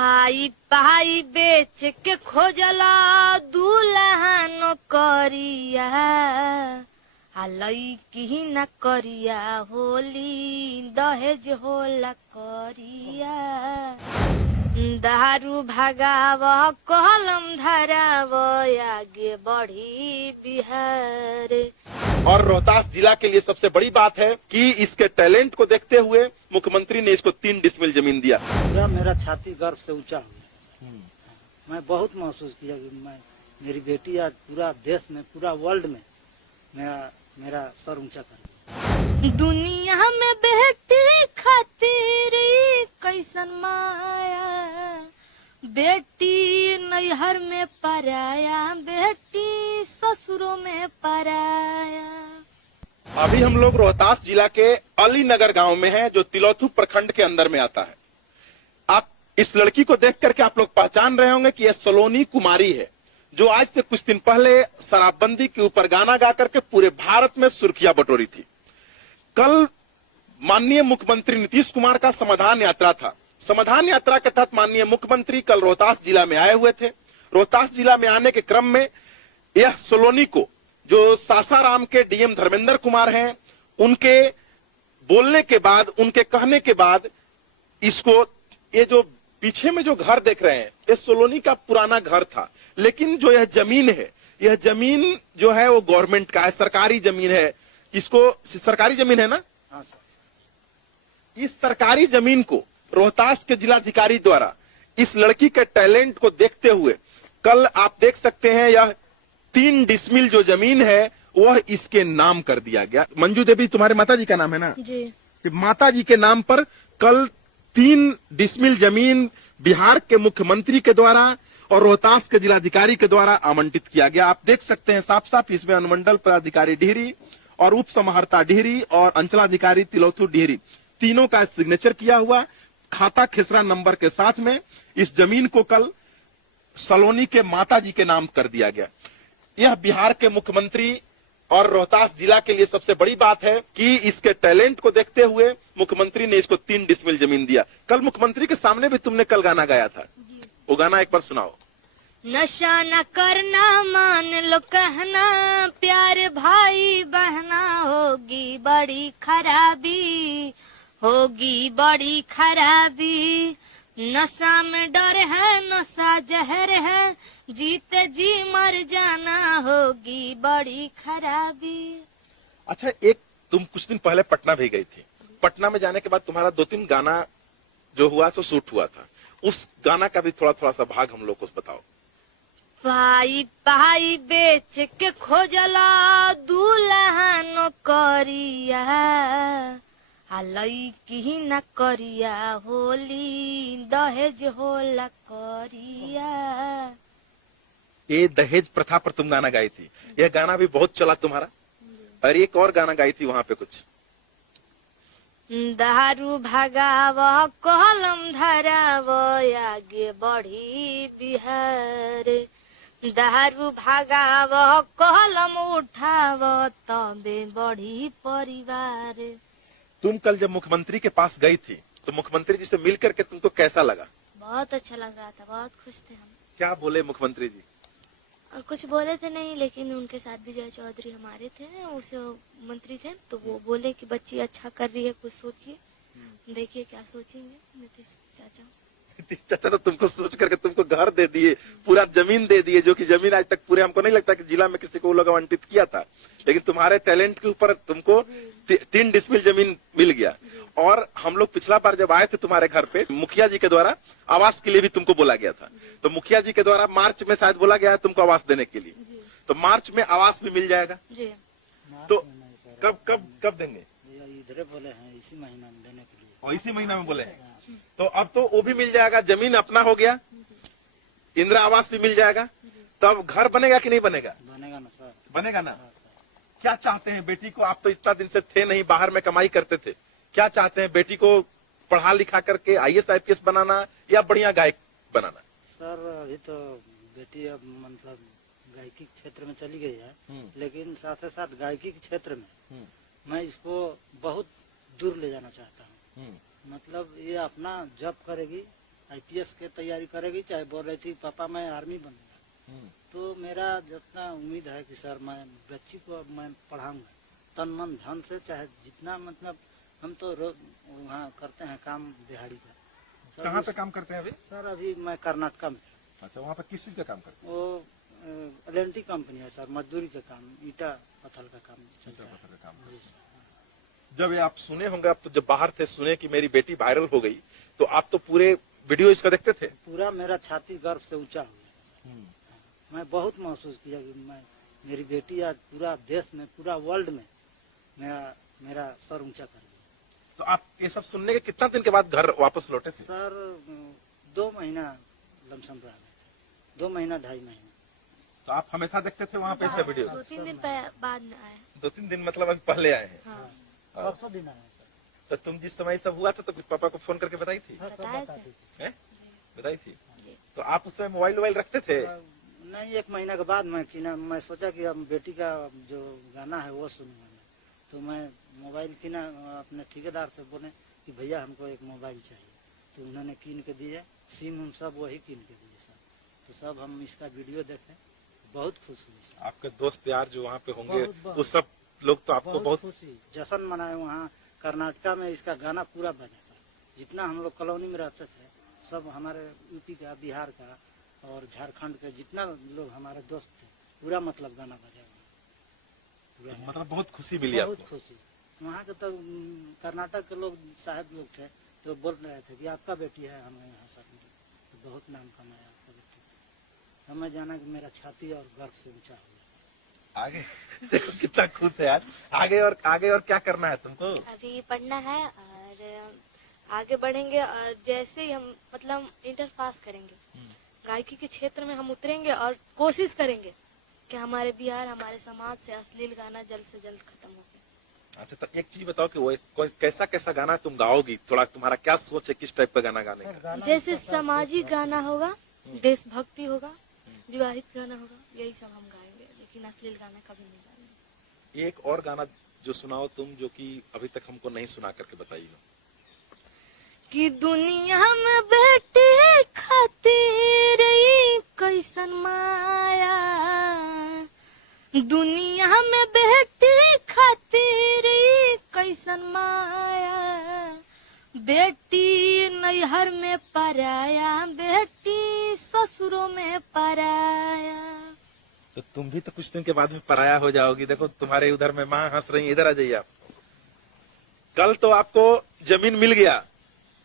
भाई भाई बेच के खोजला दुल्हन करिया लईकी न करिया होली दहेज होला करिया दारू भगाव कलम धराव आगे बढ़ी बिहार। और रोहतास जिला के लिए सबसे बड़ी बात है कि इसके टैलेंट को देखते हुए मुख्यमंत्री ने इसको 3 डिसमिल जमीन दिया। पूरा मेरा छाती गर्व से ऊंचा हो गया। मैं बहुत महसूस किया कि मेरी बेटी आज पूरा देश में, पूरा वर्ल्ड में मेरा सर ऊंचा कर। दुनिया में बेटी खातिर कैसन माया, बेटी नैहर में पराया, बेटी ससुरों में पराया। अभी हम लोग रोहतास जिला के अलीनगर गांव में हैं, जो तिलौथू प्रखंड के अंदर में आता है। आप इस लड़की को देख करके आप लोग पहचान रहे होंगे कि यह सलोनी कुमारी है, जो आज से कुछ दिन पहले शराबबंदी के ऊपर गाना गा करके पूरे भारत में सुर्खियां बटोरी थी। कल माननीय मुख्यमंत्री नीतीश कुमार का समाधान यात्रा था। समाधान यात्रा के तहत माननीय मुख्यमंत्री कल रोहतास जिला में आए हुए थे। रोहतास जिला में आने के क्रम में यह सलोनी को, जो सासाराम के डीएम धर्मेंद्र कुमार हैं, उनके बोलने के बाद, उनके कहने के बाद इसको, ये जो पीछे में जो घर देख रहे हैं, ये सलोनी का पुराना घर था। लेकिन जो यह जमीन है, यह जमीन जो है वो गवर्नमेंट का है, सरकारी जमीन है। इसको सरकारी जमीन है ना? हाँ सर। इस सरकारी जमीन को रोहतास के जिलाधिकारी द्वारा इस लड़की के टैलेंट को देखते हुए कल आप देख सकते हैं, यह 3 डिसमिल जो जमीन है वह इसके नाम कर दिया गया। मंजू देवी तुम्हारे माताजी का नाम है ना जी? माताजी के नाम पर कल 3 डिसमिल जमीन बिहार के मुख्यमंत्री के द्वारा और रोहतास के जिलाधिकारी के द्वारा आवंटित किया गया। आप देख सकते हैं साफ साफ इसमें अनुमंडल पदाधिकारी डिहरी और उप समाहर्ता डिहरी और अंचलाधिकारी तिलौथू डिहरी, तीनों का सिग्नेचर किया हुआ खाता खेसरा नंबर के साथ में इस जमीन को कल सलोनी के माताजी के नाम कर दिया गया। यह बिहार के मुख्यमंत्री और रोहतास जिला के लिए सबसे बड़ी बात है कि इसके टैलेंट को देखते हुए मुख्यमंत्री ने इसको 3 डिसमिल जमीन दिया। कल मुख्यमंत्री के सामने भी तुमने कल गाना गाया था, वो गाना एक बार सुनाओ। नशा न करना मान लो कहना, प्यारे भाई बहना होगी बड़ी खराबी, होगी बड़ी खराबी। नशा में डर है, नशा जहर है, जीते जी मर जाना होगी बड़ी खराबी। अच्छा, एक तुम कुछ दिन पहले पटना भी गई थी। पटना में जाने के बाद तुम्हारा 2-3 गाना जो हुआ तो शूट हुआ था, उस गाना का भी थोड़ा सा भाग हम लोग को बताओ। भाई भाई बेच के खोजला दुल्हन करिया लईकी न करिया होली दहेज होला करिया। ये दहेज प्रथा पर तुम गाना गाई थी, यह गाना भी बहुत चला तुम्हारा। और एक और गाना गाई थी वहां पे कुछ, दारू भगाव कलम धराव आगे बढ़ी बिहार। दारू भगाव कलम उठाव तबे बढ़ी परिवार। तुम कल जब मुख्यमंत्री के पास गई थी तो मुख्यमंत्री जी से मिल करके तुमको कैसा लगा? बहुत अच्छा लग रहा था, बहुत खुश थे हम। क्या बोले मुख्यमंत्री जी? कुछ बोले थे नहीं, लेकिन उनके साथ विजय चौधरी हमारे थे, उस मंत्री थे, तो वो बोले कि बच्ची अच्छा कर रही है, कुछ सोचिए, देखिए क्या सोचेंगे नीतीश चाचा। चाचा तो तुमको सोच करके तुमको घर दे दिए, पूरा जमीन दे दिए, जो कि जमीन आज तक पूरे हमको नहीं लगता कि जिला में किसी को वो लोग आवंटित किया था। लेकिन तुम्हारे टैलेंट के ऊपर तुमको 3 डिसमिल जमीन मिल गया। और हम लोग पिछला बार जब आए थे तुम्हारे घर पे, मुखिया जी के द्वारा आवास के लिए भी तुमको बोला गया था। तो मुखिया जी के द्वारा मार्च में शायद बोला गया है तुमको आवास देने के लिए, तो मार्च में आवास भी मिल जाएगा। तो कब देंगे? इधर बोले हैं इसी महीना में देने के लिए। और इसी महीना में बोले हैं, तो अब तो वो भी मिल जाएगा, जमीन अपना हो गया, इंदिरा आवास भी मिल जाएगा। तब घर बनेगा कि नहीं बनेगा? बनेगा ना सर, बनेगा ना। क्या चाहते हैं बेटी को? आप तो इतना दिन से थे नहीं, बाहर में कमाई करते थे, क्या चाहते हैं बेटी को पढ़ा लिखा करके IAS IPS बनाना या बढ़िया गायक बनाना? सर अभी तो बेटी अब मतलब गायकी क्षेत्र में चली गई है, लेकिन साथ ही साथ गायकी के क्षेत्र में मैं इसको बहुत दूर ले जाना चाहता हूँ। मतलब ये अपना जॉब करेगी आईपीएस के तैयारी करेगी, चाहे बोल रही थी पापा मैं आर्मी बनूंगा। तो मेरा जितना उम्मीद है कि सर मैं बच्ची को मैं पढ़ाऊंगा तन मन धन से, चाहे जितना मतलब हम तो रोज वहाँ करते हैं काम दिहाड़ी का। सर कहाँ पे काम करते हैं अभी? सर अभी मैं कर्नाटका में था। अच्छा, वहाँ पे किस चीज का काम करते वो एलएनटी कंपनी है सर, मजदूरी का काम, ईटा पत्थर का काम चलता है। जी सर। हैं? जब ये आप सुने होंगे, आप तो जब बाहर थे सुने कि मेरी बेटी वायरल हो गई, तो आप तो पूरे वीडियो इसका देखते थे? पूरा मेरा छाती गर्व से ऊंचा हो गया। मैं बहुत महसूस किया कि मैं मेरी बेटी आज पूरा देश में, पूरा वर्ल्ड में मेरा सर ऊंचा कर दिया। तो आप ये सब सुनने के कितना दिन के बाद घर वापस लौटे थे? सर 2 महीना लमसम रह गए थे, 2 महीना 2.5 महीना। तो आप हमेशा देखते थे वहाँ पे इसका वीडियो? 2-3 दिन बाद में आए। 2-3 दिन मतलब अभी पहले आए हैं? हाँ, परसों दिन आया सर। तो तुम जिस समय सब हुआ था तो कुछ पापा को फोन करके बताई थी? हाँ, सब बताए बताती थे। थी। हैं? जी, बताई थी? जी। तो आप उस समय मोबाइल वोबाइल रखते थे? नहीं, 1 महीना के बाद मैं सोचा कि अब बेटी का जो गाना है वो सुनूंगा मैं। तो मैं मोबाइल किना, अपने ठेकेदार से बोले कि भैया हमको एक मोबाइल चाहिए। तो उन्होंने कीन के दिए, सिम उन सब वही कीन के दिए सर। तो सब हम इसका वीडियो देखे, बहुत खुश हुई सर। आपके दोस्त यार जो वहाँ पे होंगे, बहुत। उस सब लोग तो आपको बहुत खुशी, जश्न मनाए वहाँ कर्नाटका में। इसका गाना पूरा बजा था। जितना हम लोग कॉलोनी में रहते थे, सब हमारे यूपी का, बिहार का और झारखंड के जितना लोग हमारे दोस्त थे, पूरा मतलब गाना बजा पूरा। मतलब बहुत खुशी मिली बहुत आपको? खुशी। वहाँ के तो कर्नाटक के लोग, साहब लोग थे, तो बोल रहे थे कि आपका बेटी है हमें यहाँ सर, तो बहुत नाम कमाया आपका बेटी। तो मैं जाना कि मेरा छाती और गर्व से ऊंचा हो गया। आगे देखो कितना खुश है यार। आगे और क्या करना है तुमको? अभी पढ़ना है और आगे बढ़ेंगे। और जैसे ही हम मतलब इंटर पास करेंगे, गायकी के क्षेत्र में हम उतरेंगे और कोशिश करेंगे कि हमारे बिहार, हमारे समाज से अश्लील गाना जल्द से जल्द खत्म हो जाए। अच्छा, तो एक चीज बताओ कि वो कोई कैसा गाना तुम गाओगी? थोड़ा तुम्हारा क्या सोच है किस टाइप का गाना गाने का? जैसे सामाजिक गाना होगा, देशभक्ति होगा, विवाहित गाना होगा, यही सब हम गाएंगे, लेकिन अश्लील गाना कभी नहीं गाएंगे। एक और गाना जो सुनाओ तुम, जो कि अभी तक हमको नहीं सुना करके बताइए। कि दुनिया में बेटी खातिर कैसन माया, दुनिया में बेटी खातिर कैसन माया, बेटी नैहर में पराया, बेटी ससुरों में पराया। तो तुम भी तो कुछ दिन के बाद में पराया हो जाओगी। देखो तुम्हारे उधर में माँ हंस रही है, इधर आ जाइए आप। कल तो आपको जमीन मिल गया,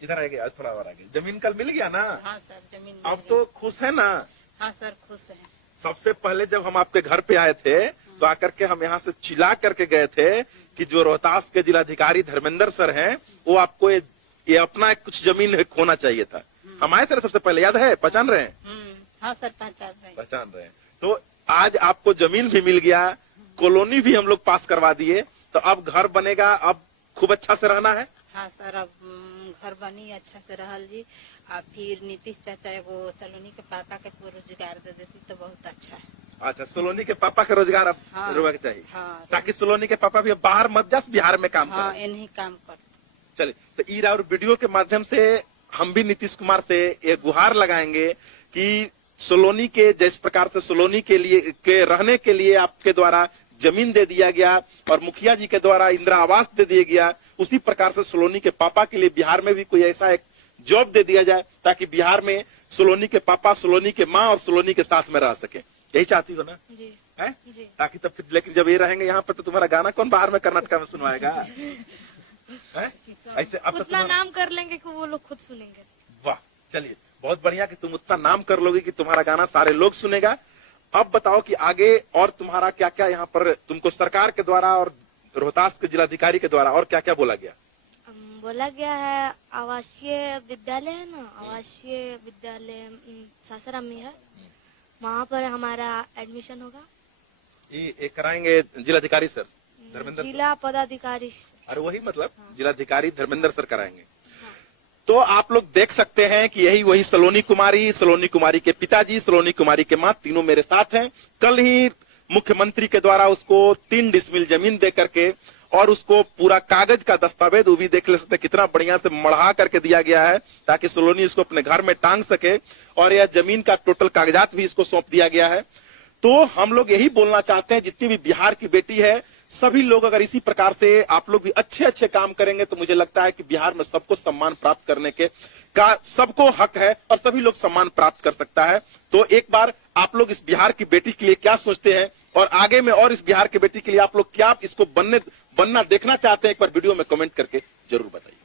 इधर आएगा, थोड़ा और आगे। जमीन कल मिल गया ना? हाँ सर, जमीन मिल अब गई। तो खुश है ना? हाँ सर, खुश है। सबसे पहले जब हम आपके घर पे आए थे तो आकर के हम यहाँ से चिल्ला करके गए थे कि जो रोहतास के जिलाधिकारी धर्मेंद्र सर हैं, वो आपको ये अपना कुछ जमीन होना चाहिए था। हम आए थे ना सबसे पहले, याद है? पहचान रहे हैं? हाँ सर, पहचान रहे हैं। तो आज आपको जमीन भी मिल गया, कॉलोनी भी हम लोग पास करवा दिए, तो अब घर बनेगा, अब खूब अच्छा से रहना है। हाँ सर, अब घर बनी अच्छा से रहल जी। और फिर नीतीश चाचा एगो सलोनी के पापा के रोजगार दे देती तो बहुत अच्छा है। अच्छा, सोलोनी के पापा का रोजगार अब हाँ, रुका के चाहिए, हाँ, ताकि सोलोनी के पापा भी अब बाहर मत जा, बिहार में काम हाँ, करें। इन्हीं काम करते। चलिए, तो ईरा और वीडियो के माध्यम से हम भी नीतीश कुमार से एक गुहार लगाएंगे कि सोलोनी के जिस प्रकार से सोलोनी के रहने के लिए आपके द्वारा जमीन दे दिया गया और मुखिया जी के द्वारा इंदिरा आवास दे दिया गया, उसी प्रकार से सोलोनी के पापा के लिए बिहार में भी कोई ऐसा एक जॉब दे दिया जाए, ताकि बिहार में सोलोनी के पापा, सोलोनी के माँ और सोलोनी के साथ में रह सके। यही चाहती हो ना? जी है? जी। ताकि तब फिर, लेकिन जब ये रहेंगे यहाँ पर तो तुम्हारा गाना कौन बाहर में कर्नाटका में सुनवाएगा? है? ऐसे अब तो उतना नाम कर लेंगे कि वो लोग खुद सुनेंगे। वाह, चलिए, बहुत बढ़िया कि तुम उतना नाम कर लोगे कि तुम्हारा गाना सारे लोग सुनेगा। अब बताओ कि आगे और तुम्हारा क्या क्या यहाँ पर तुमको सरकार के द्वारा और रोहतास के जिलाधिकारी के द्वारा और क्या क्या बोला गया? बोला गया है आवासीय विद्यालय है ना, आवासीय विद्यालय सासाराम में है, वहाँ पर हमारा एडमिशन होगा। ये कराएंगे जिलाधिकारी सर धर्मेंद्र सर? जिला पदाधिकारी। अरे वही मतलब जिलाधिकारी धर्मेंद्र सर कराएंगे। तो आप लोग देख सकते हैं कि यही वही सलोनी कुमारी के पिताजी, सलोनी कुमारी के माँ, तीनों मेरे साथ हैं। कल ही मुख्यमंत्री के द्वारा उसको 3 डिसमिल जमीन दे करके और उसको पूरा कागज का दस्तावेज वो भी देख ले सकते हैं, कितना बढ़िया से मढ़ा करके दिया गया है ताकि सोलोनी इसको अपने घर में टांग सके। और यह जमीन का टोटल कागजात भी इसको सौंप दिया गया है। तो हम लोग यही बोलना चाहते हैं, जितनी भी बिहार की बेटी है, सभी लोग अगर इसी प्रकार से आप लोग भी अच्छे अच्छे काम करेंगे तो मुझे लगता है कि बिहार में सबको सम्मान प्राप्त करने के का सबको हक है और सभी लोग सम्मान प्राप्त कर सकता है। तो एक बार आप लोग इस बिहार की बेटी के लिए क्या सोचते हैं और आगे में और इस बिहार की बेटी के लिए आप लोग क्या इसको बनना देखना चाहते हैं, एक बार वीडियो में कमेंट करके जरूर बताइए।